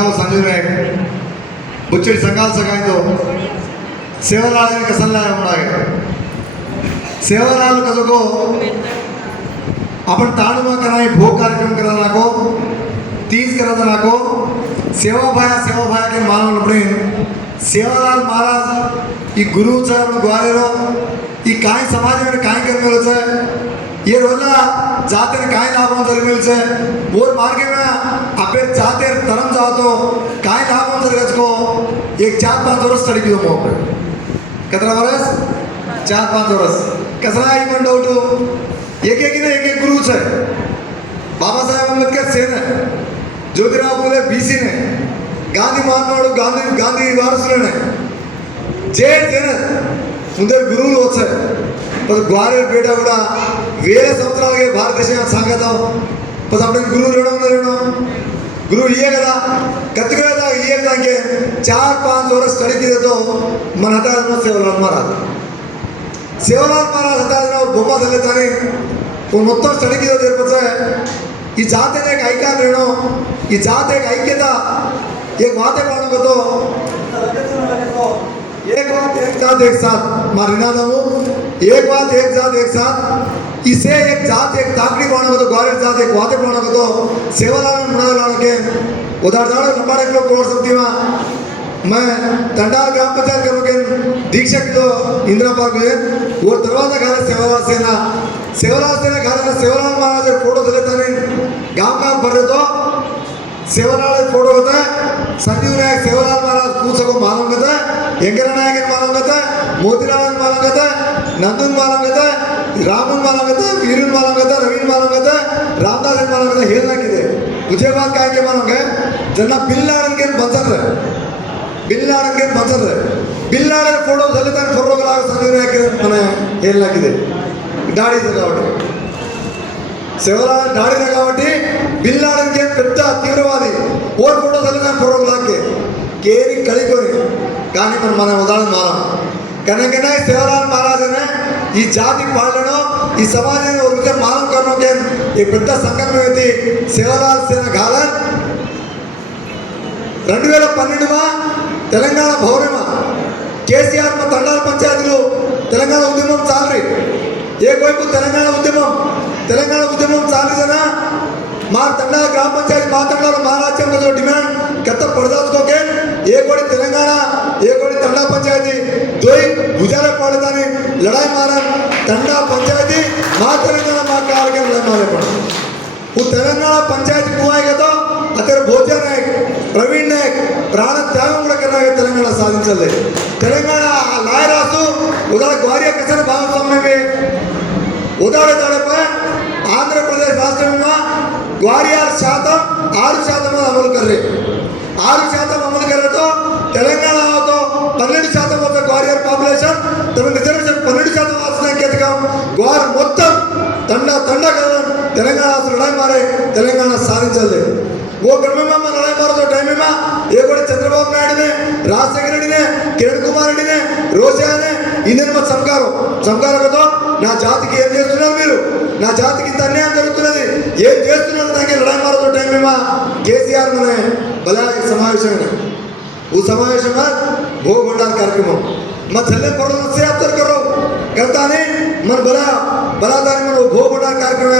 संघालो संजय नायक बुच्चड़ी संघाल सगाई तो सेवालाल ने कसन लाया मुड़ाए सेवालाल कसो को अपन ताणु में कराई भोग कार्यक्रम करा ना को 30 करा था ना को सेवा भाया के मानव लपड़े सेवालाल महाराज ये गुरु साहब ग्वालेरो ये काय समाज में काय करने वाले से ये रोला जाते ने काय लाभों से मिल से वो मार्ग में अबे जाते तरम जातो काय लाभों से रच को एक 4-5 वर्ष स्टडी किया मौके कितना वर्ष 4-5 वर्ष कसरा ही बंद उठो एक गुरु से बाबा साहेब अम्बेडकर सेन ज्योतिराव फुले बीसी ने गांधी महात्माडु गांधी वारसुलने जे जन ముందే గురువులు వచ్చారు పద గ్వారేరు పేట కూడా వేల సంవత్సరాలుగా భారతదేశం సంగతం పద అప్పుడు గురువు లేడో गुरु ये कदा कत्कदा ये कदाके 4-5 वर्ष स्टडी किए तो मन हता सेवालाल महाराज हता और बोमा दलेताने वो మొత్తం स्टडी किए देर पछे ఈ జాతి एक ऐका लेनो ఈ జాతి एक ऐक्यता एक बातें पानो तो एक बात एक जात एक साथ मारिनादमु एक बात एक जात एक साथ इसे एक जात एक ताकड़ी पानो तो ग्वारेर जात एक बातें पानो तो सेवालाल मुनालाल के उदाहरण लंबाड़े को कोर्स सकती में मैं तंडाल ग्राम पंचायत करोगे दीक्षा तो इंदिरा पार्क में वो दरवाजा घाले सेवालाल सेना घाले सेवालाल महाराज फोटो दिलेता नहीं गाँव भरे तो सेवालाल फोटो होता है संजीव नायक सेवालाल महाराज पूछो को मालूम कहता है एंकरा नायक मालूम कहता है मोतीलाल मालूम कहता है नंदन मालूम कहता है रामन मालूम कहता है वीरुन मालूम कहता है रवीन मालूम कहता है रामदास मालूम कहता है हेलना किधे मुझे बात काय के मालूम है जना बिल्लाडन के बंचर बिल्लाडन फोटो दलितन फोटो लाग संजीव नायक मने हेलना किधे दाढ़ी लगावटे सेवालाल दाढ़ी लगावटे बिल्लाडन के పెద్ద తీవ్రవాది और फोटो दलितन फोटो लाग के केरी कलिकोनी కానీ మన ఉదాహరణ మారం కనుకనే सेवालाल महाराज ने ఈ జాతి పాలన ఈ సమాజాన్ని ఒక విధంగా మారం करनो के एक పెద్ద సంకల్పం అయితే सेवालाल सेना घालन 2012 में తెలంగాణ భవనమా కేసీఆర్ మా తండాల పంచాయతీలు తెలంగాణ ఉద్యమం చాలరి ఏకోవైపు తెలంగాణ ఉద్యమం చాలిదనా మా తండా గ్రామ పంచాయతీ మా తండాల महाराष्ट्र का जो डिमांड कत्ता पड़दासको के एक कोड़ी तेलंगाना एक कोड़ी तंडा पंचायती दो ही गुजारे पड़तानी लड़ाई मारन तंडा पंचायती मा तेलंगाना मा कार्यक्रम लड़ाई मारे पड़ वो तेलंगाना पंचायती कुआएगा तो अतर भोजा नायक प्रवीण नायक प्राण त्यागं కూడా करना है तेलंगाना సాధించలే तेलंगाना लायरासु उदार ग्वारिया कसन भागस्वाम्य में उदार पर आंध्र प्रदेश राष्ट्र में ग्वारियर शातम 6% अमल कर रहे 6% अमल कर रहे तो तेलंगाना हो तो 12% होता ग्वारियर पॉपुलेशन तब रिजर्वेशन 12% वासना के तक ग्वार మొత్తం तंडा कर तेलंगाना से लड़ाई मारे तेलंगाना साधिंचले वो क्रम में लड़ाई मारो तो टाइम में ये कोई चंद्रबाबु नायडू ने राजशेखर रेड्डी ने किरण कुमार रेड्डी ने रोजिया ने इंदर मत समकारो तो ना जाति की ఏం చేస్తున్నారు మీరు నా జాతికి ఇంత అన్యాయం జరుగుతున్నది ఏం చేస్తున్నారు దానికి लड़ाई मारो तो टाइम में केसीआर ने बला समावेशन वो समावेश में भोग भंडार कार्यक्रम मैं छल्ले पर से आप तर करो करता नहीं मन बला दानी मन भोग भंडार कार्यक्रम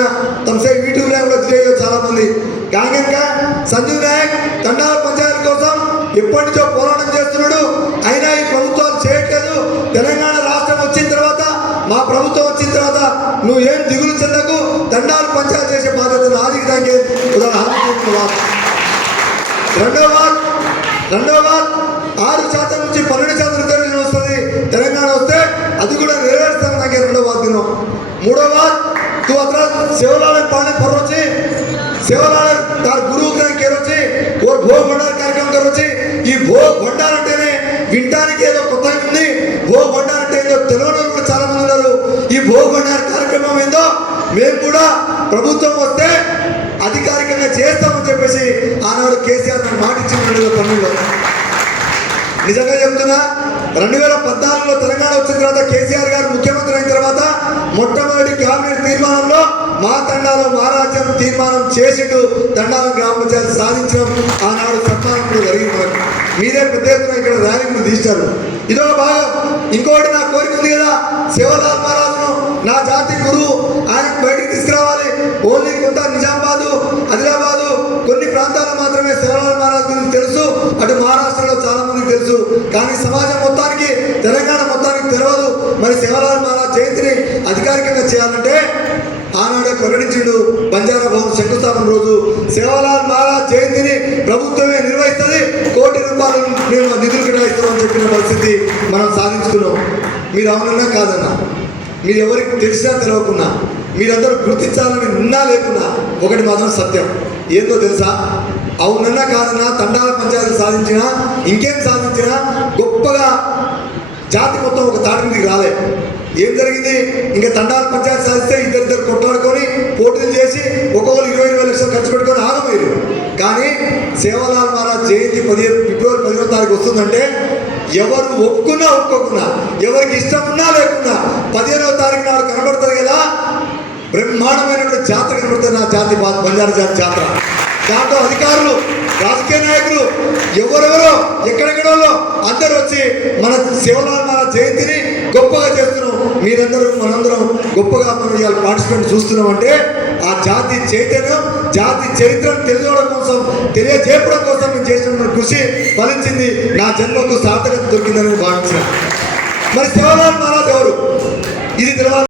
तुमसे यूट्यूब లో కూడా తెలియజేయో చాలా మంది కాంగెన్గా సంజీవ్ నాయక్ తండాల పంచాయతీ కోసం ఎప్పటి నుంచో పోరాటం చేస్తున్నాడు అయినా ఈ ప్రభుత్వాలు చేయట్లేదు తెలంగాణ రాష్ట్రం వచ్చిన తర్వాత మా ప్రభుత్వం వచ్చిన తర్వాత నువ్వు ఏం దిగులు చెందకు తండాల పంచాయతీ చేసే బాధ్యత నాది దానికి ఉదాహరణ రెండో बात 6% నుంచి 12% రిజర్వేషన్ వస్తుంది తెలంగాణ వస్తే అది కూడా నెరవేర్స్తాం నాకు రెండో बात దినో మూడో बात तू अतरा सेवालाल पानी परोची सेवालाल तार गुरु ग्रह केरोची और भोग भंडार कार्यक्रम करोची ఈ భోగ్ భండార్ అంటేనే వింటానికి ఏదో కొత్తగా ఉంది భోగ్ భండార్ అంటే ఏదో తెలియని కూడా చాలా మంది ఉన్నారు ఈ భోగ్ భండార్ కార్యక్రమం ఏందో మేము కూడా ప్రభుత్వం వస్తే అధికారికంగా చేస్తామని చెప్పేసి ఆనాడు కేసీఆర్ మాట ఇచ్చిన 2012లో నిజంగా చెప్తున్నా 2014లో తెలంగాణ వచ్చిన తర్వాత కేసీఆర్ గారు ముఖ్యమంత్రి అయిన తర్వాత మొట్టమొదటి క్యాబినెట్ తీర్మానంలో మా తండాలో మా రాజ్యం తీర్మానం చేసిండు తండాల గ్రామ పంచాయతీ సాధించడం ఆనాడు సన్మానం మీరే పెద్ద ఎత్తున ఇక్కడ ర్యాలీలు తీస్తారు. ఇదొక భాగం. ఇంకోటి నా కోరిక ఉంది కదా, సేవలాల్ మహారాజును నా జాతి గురువు, ఆయనకు బయటికి తీసుకురావాలి. ఓన్లీ కొంత నిజామాబాదు, ఆదిలాబాదు కొన్ని ప్రాంతాలు మాత్రమే సేవలాల్ మహారాజు గురించి తెలుసు, అటు మహారాష్ట్రలో చాలా మందికి తెలుసు. కానీ సమాజం మొత్తానికి, తెలంగాణ మొత్తానికి తెలియదు. మరి సేవలాల్ మహారాజ్ జయంతిని అధికారికంగా చేయాలంటే ఆనాడే ప్రకటించిండు బంజారా భవన్ శంకుస్థాపన రోజు. సేవలాల్ మహారాజ్ జయంతిని ప్రభుత్వమే నిర్వహిస్తుంది, ₹1 కోటి మేము నిధులు కేటాయిస్తామని చెప్పిన పరిస్థితి మనం సాధించుకున్నాం. మీరు అవునన్నా కాదన్నా, మీరు ఎవరికి తెలిసినా తెలియకున్నా, మీరందరూ గుర్తించాలని ఉన్నా లేకున్నా ఒకటి మాత్రం సత్యం. ఏందో తెలుసా? అవునన్నా కాదన్నా తండాల పంచాయతీలు సాధించినా, ఇంకేం సాధించినా గొప్పగా జాతి మొత్తం ఒక తాటి మీదకి రాలే. ఏం జరిగింది? ఇంకా తండాల పంచాయతీ సాధిస్తే ఇద్దరిద్దరు కొట్లాడుకొని పోటీలు చేసి ఒక్కొక్కరు 20-20 లక్షలు ఖర్చు పెట్టుకొని ఆగమయ్యారు. కానీ సేవలాల్ మహారాజ్ జయంతి ఫిబ్రవరి 15వ తారీఖు వస్తుందంటే ఎవరు ఒప్పుకున్నా ఒప్పుకోకున్నా, ఎవరికి ఇష్టం ఉన్నా లేకున్నా 15వ తారీఖు నాడు కనబడుతుంది కదా, బ్రహ్మాండమైనటువంటి జాతర కనబడుతుంది. నా జాతి బంజారా జాతి జాతర. దాంట్లో అధికారులు, రాజకీయ నాయకులు, ఎవరెవరో ఎక్కడెక్కడో అందరూ వచ్చి మన సేవలాల్ మహారాజ్ జయంతిని గొప్పగా చేస్తున్నాం. మీరందరూ మనందరం గొప్పగా మనం ఇవాళ పార్టిసిపేట్ చూస్తున్నాం అంటే ఆ జాతి చైతన్యం, జాతి చరిత్రను తెలుసుకోవడం కోసం, తెలియజేపడం కోసం మేము చేసిన కృషి ఫలించింది. నా జన్మకు సార్థకత దొరికిందని భావించిన. మరి సేవలాల్ మహారాజ్ ఎవరు? ఇది తెలియాలి.